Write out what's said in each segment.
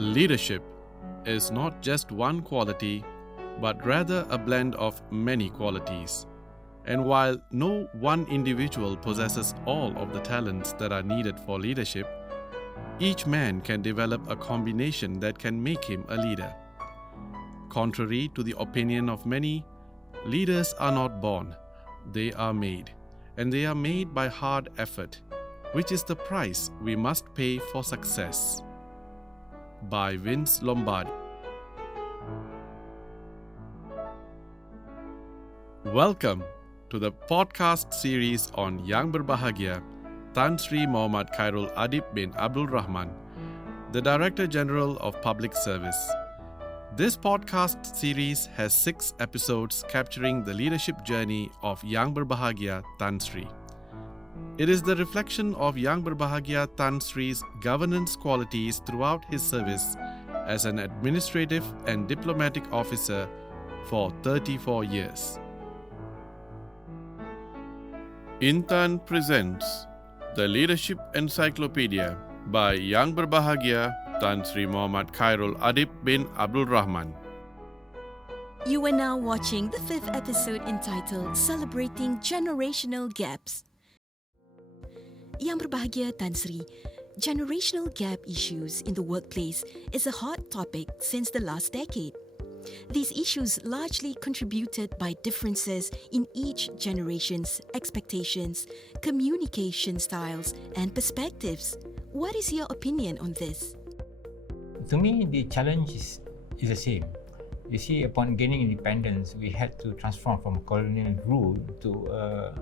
Leadership is not just one quality, but rather a blend of many qualities. And while no one individual possesses all of the talents that are needed for leadership, each man can develop a combination that can make him a leader. Contrary to the opinion of many, leaders are not born, they are made. And they are made by hard effort, which is the price we must pay for success. By Vince Lombardi. Welcome to the podcast series on Yang Berbahagia, Tan Sri Muhammad Khairul Adib bin Abdul Rahman, the Director General of Public Service. This podcast series has 6 episodes capturing the leadership journey of Yang Berbahagia Tan Sri. It is the reflection of Yang Berbahagia Tan Sri's governance qualities throughout his service as an administrative and diplomatic officer for 34 years. Intan presents the Leadership Encyclopedia by Yang Berbahagia Tan Sri Muhammad Khairul Adib bin Abdul Rahman. You are now watching the 5th episode entitled Celebrating Generational Gaps. Yang Berbahagia Tan Sri, generational gap issues in the workplace is a hot topic since the last decade. These issues largely contributed by differences in each generation's expectations, communication styles, and perspectives. What is your opinion on this? To me, the challenge is the same. You see, upon gaining independence, we had to transform from colonial rule to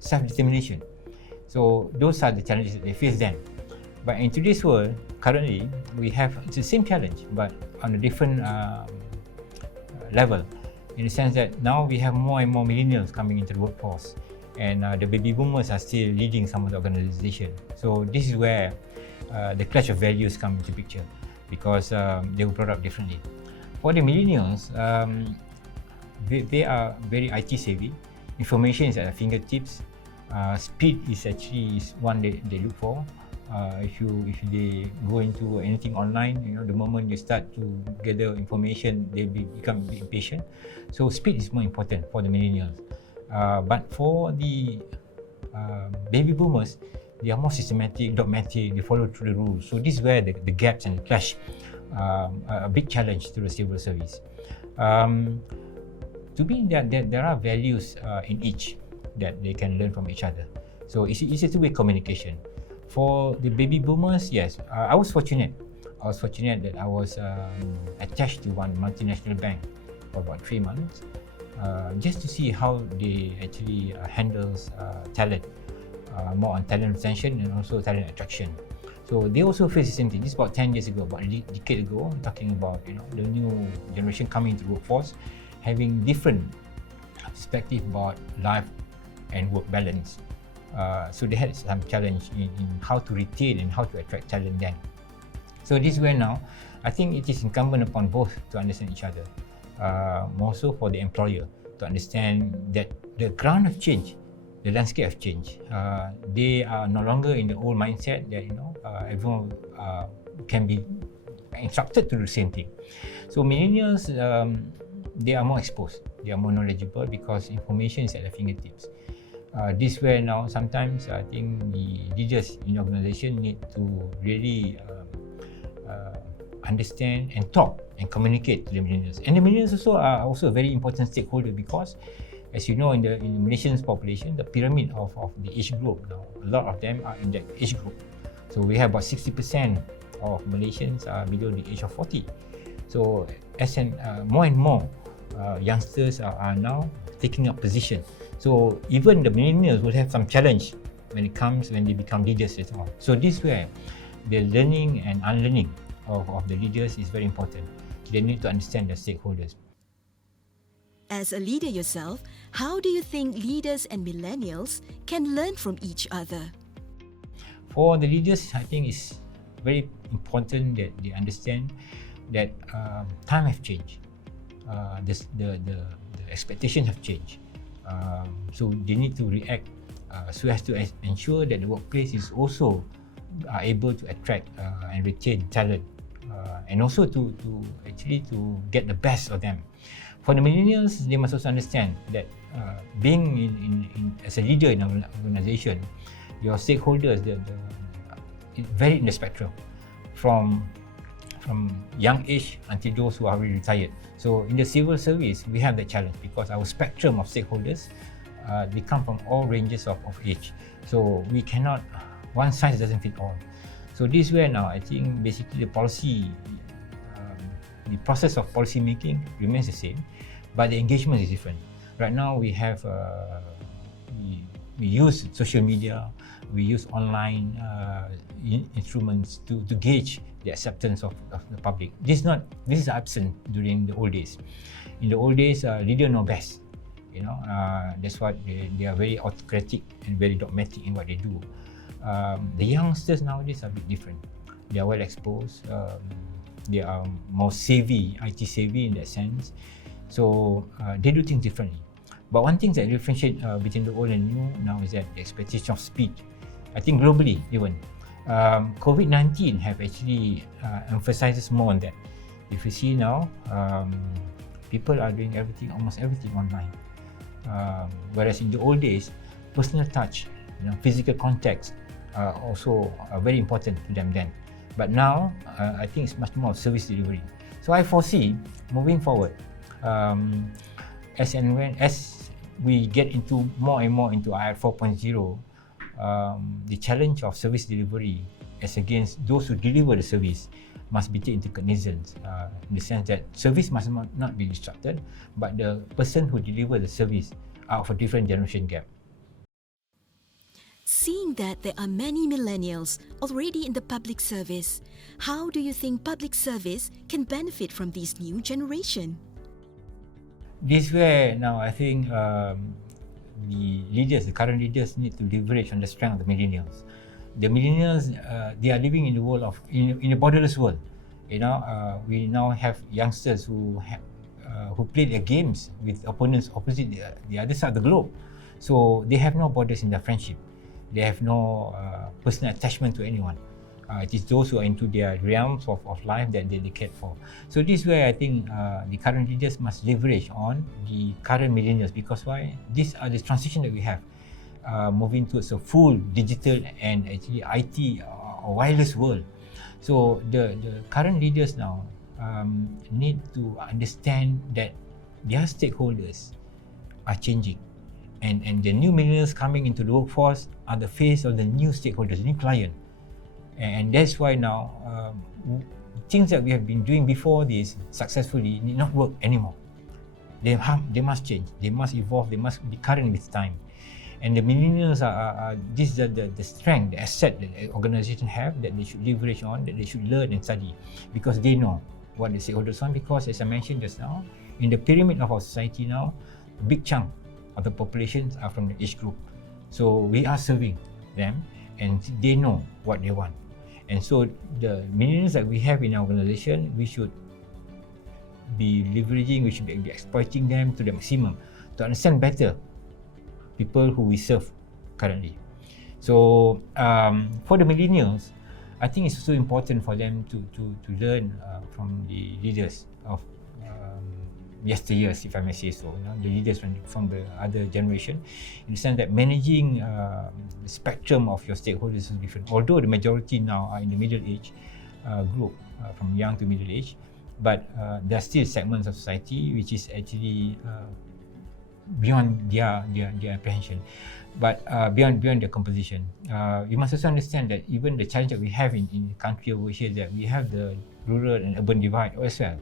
self-determination. So those are the challenges that they face then. But in today's world, currently, we have the same challenge, but on a different level. In the sense that now we have more and more millennials coming into the workforce, and the baby boomers are still leading some of the organization. So this is where the clash of values come into picture, because they were brought up differently. For the millennials, they are very IT savvy. Information is at their fingertips. Speed is actually one they look for. If they go into anything online, the moment you start to gather information, they become impatient. So speed is more important for the millennials. But for the baby boomers, they are more systematic, dogmatic, they follow through the rules. So this is where the gaps and the clash are a big challenge to the civil service. To me, there are values in each that they can learn from each other. So it's a two-way communication. For the baby boomers, yes, I was fortunate. That I was attached to one multinational bank for about 3 months, just to see how they actually handles talent, more on talent retention and also talent attraction. So they also face the same thing. This is about 10 years ago, about a decade ago, talking about the new generation coming into the workforce, having different perspective about life and work balance. So they had some challenge in how to retain and how to attract talent then. So this is where now, I think it is incumbent upon both to understand each other. More so for the employer to understand that the ground of change, the landscape of change. They are no longer in the old mindset that everyone can be instructed to do the same thing. So millennials, they are more exposed, they are more knowledgeable because information is at their fingertips. This way now, sometimes I think the leaders in the organization need to really understand and talk and communicate to the millennials. And the millennials are also a very important stakeholder because, as you know, in the Malaysian population, the pyramid of the age group now, a lot of them are in that age group. So we have about 60% of Malaysians are below the age of 40. So more and more youngsters are now taking up position. So even the millennials will have some challenge when they become leaders later on. So this way, the learning and unlearning of the leaders is very important. They need to understand the stakeholders. As a leader yourself, how do you think leaders and millennials can learn from each other? For the leaders, I think it's very important that they understand that time have changed. The expectations have changed. So they need to react so as to ensure that the workplace is also able to attract and retain talent and also to actually to get the best of them. For the millennials, they must also understand that being in as a leader in an organization, your stakeholders, very in the spectrum, from young age until those who are already retired. So in the civil service, we have that challenge because our spectrum of stakeholders, they come from all ranges of age. So we cannot, one size doesn't fit all. So this way now, I think basically the policy, the process of policy making remains the same, but the engagement is different. Right now we have, we use social media, we use online instruments to gauge the acceptance of the public. This is absent during the old days. In the old days, leaders know best. That's what they are very autocratic and very dogmatic in what they do. The youngsters nowadays are a bit different. They are well exposed. They are more savvy, IT savvy in that sense. So they do things differently. But one thing that differentiates between the old and new now is that the expectation of speed. I think globally even, COVID-19 have actually emphasizes more on that. If you see now, people are doing almost everything online. Whereas in the old days, personal touch, physical contact are also very important to them then. But now, I think it's much more service delivery. So I foresee moving forward, as we get into more and more into IR 4.0, the challenge of service delivery as against those who deliver the service must be taken into cognizance, in the sense that service must not be disrupted, but the person who delivers the service are of a different generation gap. Seeing that there are many millennials already in the public service, how do you think public service can benefit from this new generation? This way now, I think the current leaders need to leverage on the strength of the millennials. The millennials, they are living in the world in a borderless world. We now have youngsters who play their games with opponents opposite the other side of the globe. So they have no borders in their friendship. They have no personal attachment to anyone. It is those who are into their realms of life that they care for. So this way, I think the current leaders must leverage on the current millennials, because why? These are the transition that we have, moving towards a full digital and actually IT or wireless world. So the current leaders now need to understand that their stakeholders are changing. And the new millennials coming into the workforce are the face of the new stakeholders, new client. And that's why now things that we have been doing before this successfully need not work anymore. They must change, they must evolve, they must be current with time. And the millennials this is the strength, the asset that the organization have, that they should leverage on, that they should learn and study, because they know what the stakeholders want. Because as I mentioned just now, in the pyramid of our society now, a big chunk of the populations are from the age group. So we are serving them and they know what they want. And so the millennials that we have in our organization, we should be leveraging, we should be exploiting them to the maximum to understand better people who we serve currently. So for the millennials, I think it's also important for them to learn from the leaders of yesteryears, if I may say so, the leaders from the other generation, in the sense that managing the spectrum of your stakeholders is different. Although the majority now are in the middle age group, from young to middle age, but there are still segments of society which is actually beyond their apprehension, but beyond their composition. You must also understand that even the challenge that we have in the country over here, that we have the rural and urban divide as well.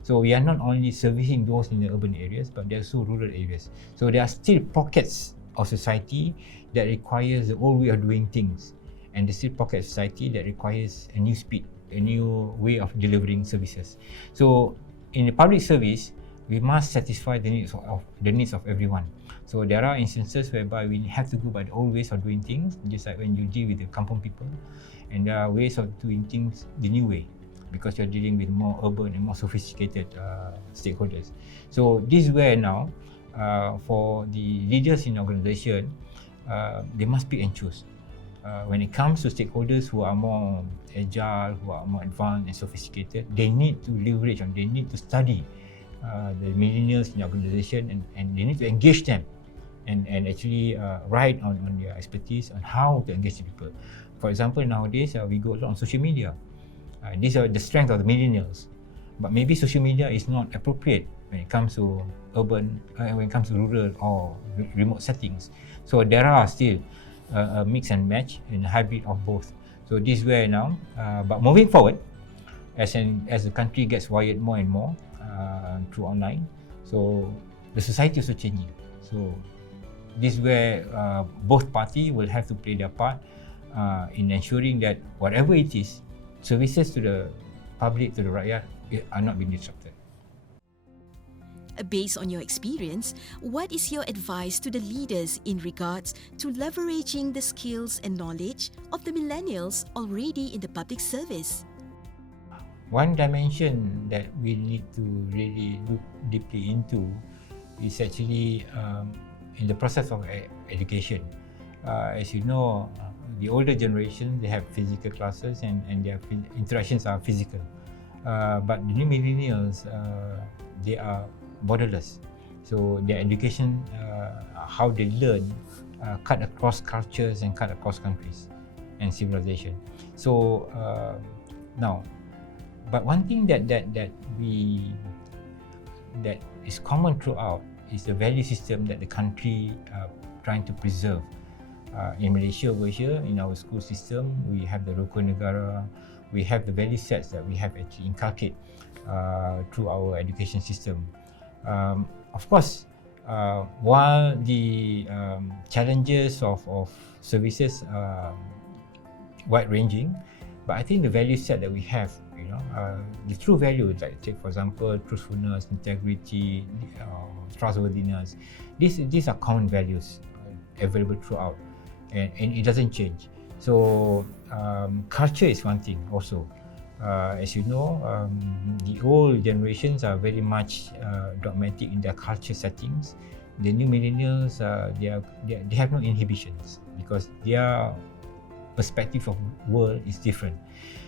So we are not only servicing those in the urban areas, but there are also rural areas. So there are still pockets of society that requires the old way of doing things, and there's still pockets of society that requires a new speed, a new way of delivering services. So in the public service, we must satisfy the needs of everyone. So there are instances whereby we have to go by the old ways of doing things, just like when you deal with the kampung people, and there are ways of doing things the new way, because you're dealing with more urban and more sophisticated stakeholders. So this is where now, for the leaders in the organization, they must pick and choose. when it comes to stakeholders who are more agile, who are more advanced and sophisticated, they need to leverage on, they need to study the millennials in the organization, and they need to engage them and actually ride on their expertise on how to engage the people. For example, nowadays we go a lot on social media. These are the strength of the millennials, but maybe social media is not appropriate when it comes to urban, when it comes to rural or remote settings. So there are still a mix and match and a hybrid of both. So this way now, but moving forward, as the country gets wired more and more through online, so the society is also changing. So this is where both parties will have to play their part in ensuring that whatever it is, services to the public, to the rakyat, are not being disrupted. Based on your experience, what is your advice to the leaders in regards to leveraging the skills and knowledge of the millennials already in the public service? One dimension that we need to really look deeply into is actually in the process of education. As you know, the older generation, they have physical classes and their interactions are physical. But the new millennials, they are borderless. So their education, how they learn, cut across cultures and cut across countries and civilization. So now, but one thing that is common throughout is the value system that the country trying to preserve. In Malaysia over here, in our school system, we have the Rukun Negara, we have the value sets that we have actually inculcate through our education system. Of course, while the challenges of services are wide-ranging, but I think the value set that we have, the true values, like take for example, truthfulness, integrity, trustworthiness, these are common values available throughout, and it doesn't change. So culture is one thing also. As you know, the old generations are very much dogmatic in their culture settings. The new millennials, they have no inhibitions because their perspective of world is different.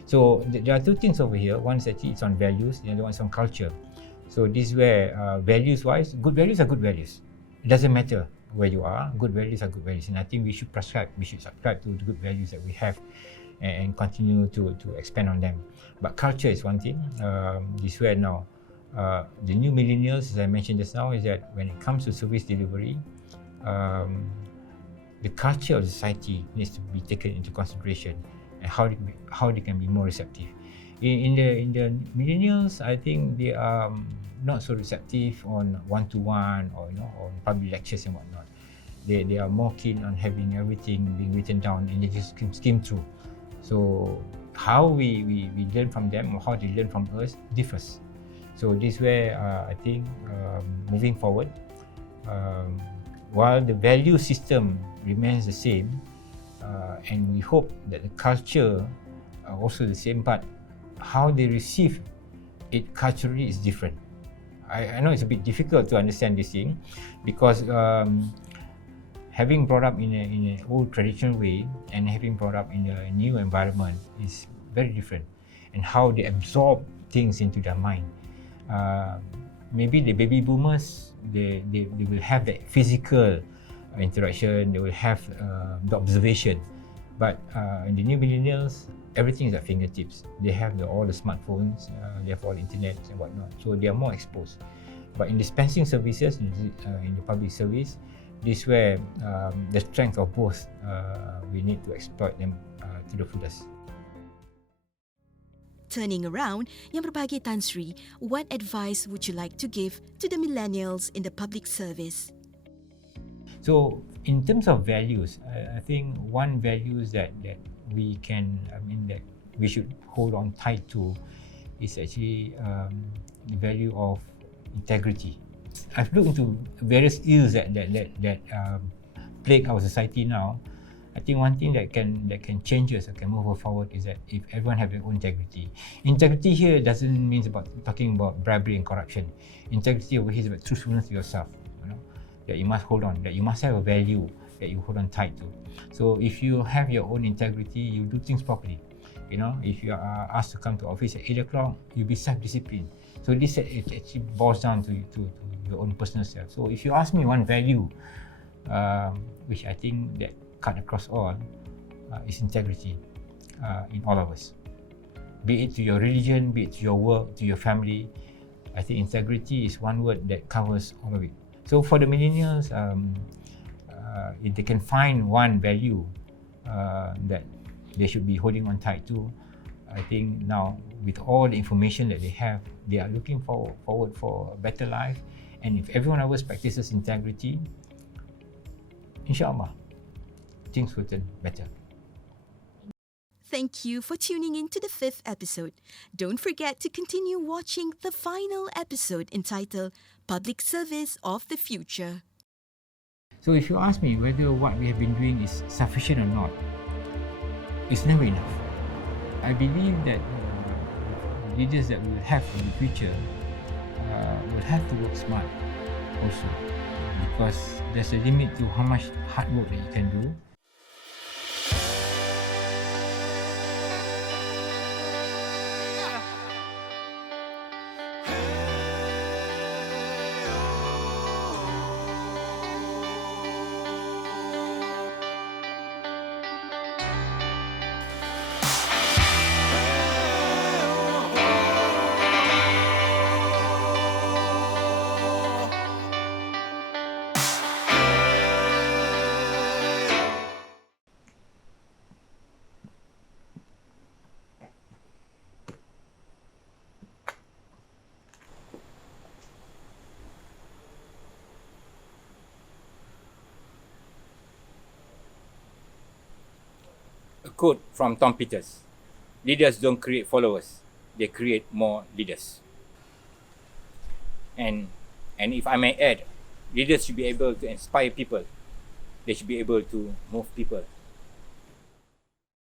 So there are two things over here. One is actually it's on values, the other one is on culture. So this is where values-wise, good values are good values. It doesn't matter where you are, good values are good values. And I think we should subscribe to the good values that we have and continue to expand on them. But culture is one thing. This is where now the new millennials, as I mentioned just now, is that when it comes to service delivery, the culture of the society needs to be taken into consideration and how they can be more receptive. In the millennials, I think they are not so receptive on one-to-one or on public lectures and whatnot. They are more keen on having everything being written down and they just skim through. So how we learn from them or how they learn from us differs. So this is where I think moving forward, while the value system remains the same, and we hope that the culture are also the same, but how they receive it culturally is different. I know it's a bit difficult to understand this thing because having brought up in an old traditional way and having brought up in a new environment is very different, and how they absorb things into their mind. Maybe the baby boomers, they will have that physical interaction, they will have the observation, but in the new millennials, everything is at fingertips. They have all the smartphones, they have all the internet and whatnot, so they are more exposed. But in dispensing services, in the public service, this is where the strength of both, we need to exploit them to the fullest. Turning around, Yang Berbagi Tan Sri, what advice would you like to give to the millennials in the public service? So, in terms of values, I think one values that we can, that we should hold on tight to is actually the value of integrity. I've looked into various ills that plague our society now. I think one thing that can change us or can move us forward is that if everyone have their own integrity. Integrity here doesn't mean about talking about bribery and corruption. Integrity over here is about truthfulness to yourself. That you must hold on, that you must have a value that you hold on tight to. So if you have your own integrity, you do things properly. You know, if you are asked to come to office at 8 o'clock, you'll be self-disciplined. So this actually boils down to your own personal self. So if you ask me one value, which I think that cut across all, is integrity in all of us. Be it to your religion, be it to your work, to your family, I think integrity is one word that covers all of it. So for the millennials, if they can find one value that they should be holding on tight to, I think now with all the information that they have, they are looking forward for a better life. And if everyone of us practices integrity, inshallah, things will turn better. Thank you for tuning in to the 5th episode. Don't forget to continue watching the final episode entitled Public Service of the Future. So if you ask me whether what we have been doing is sufficient or not, it's never enough. I believe that leaders that we will have in the future will have to work smart also, because there's a limit to how much hard work that you can do. A quote from Tom Peters: "Leaders don't create followers, they create more leaders." And if I may add, leaders should be able to inspire people. They should be able to move people.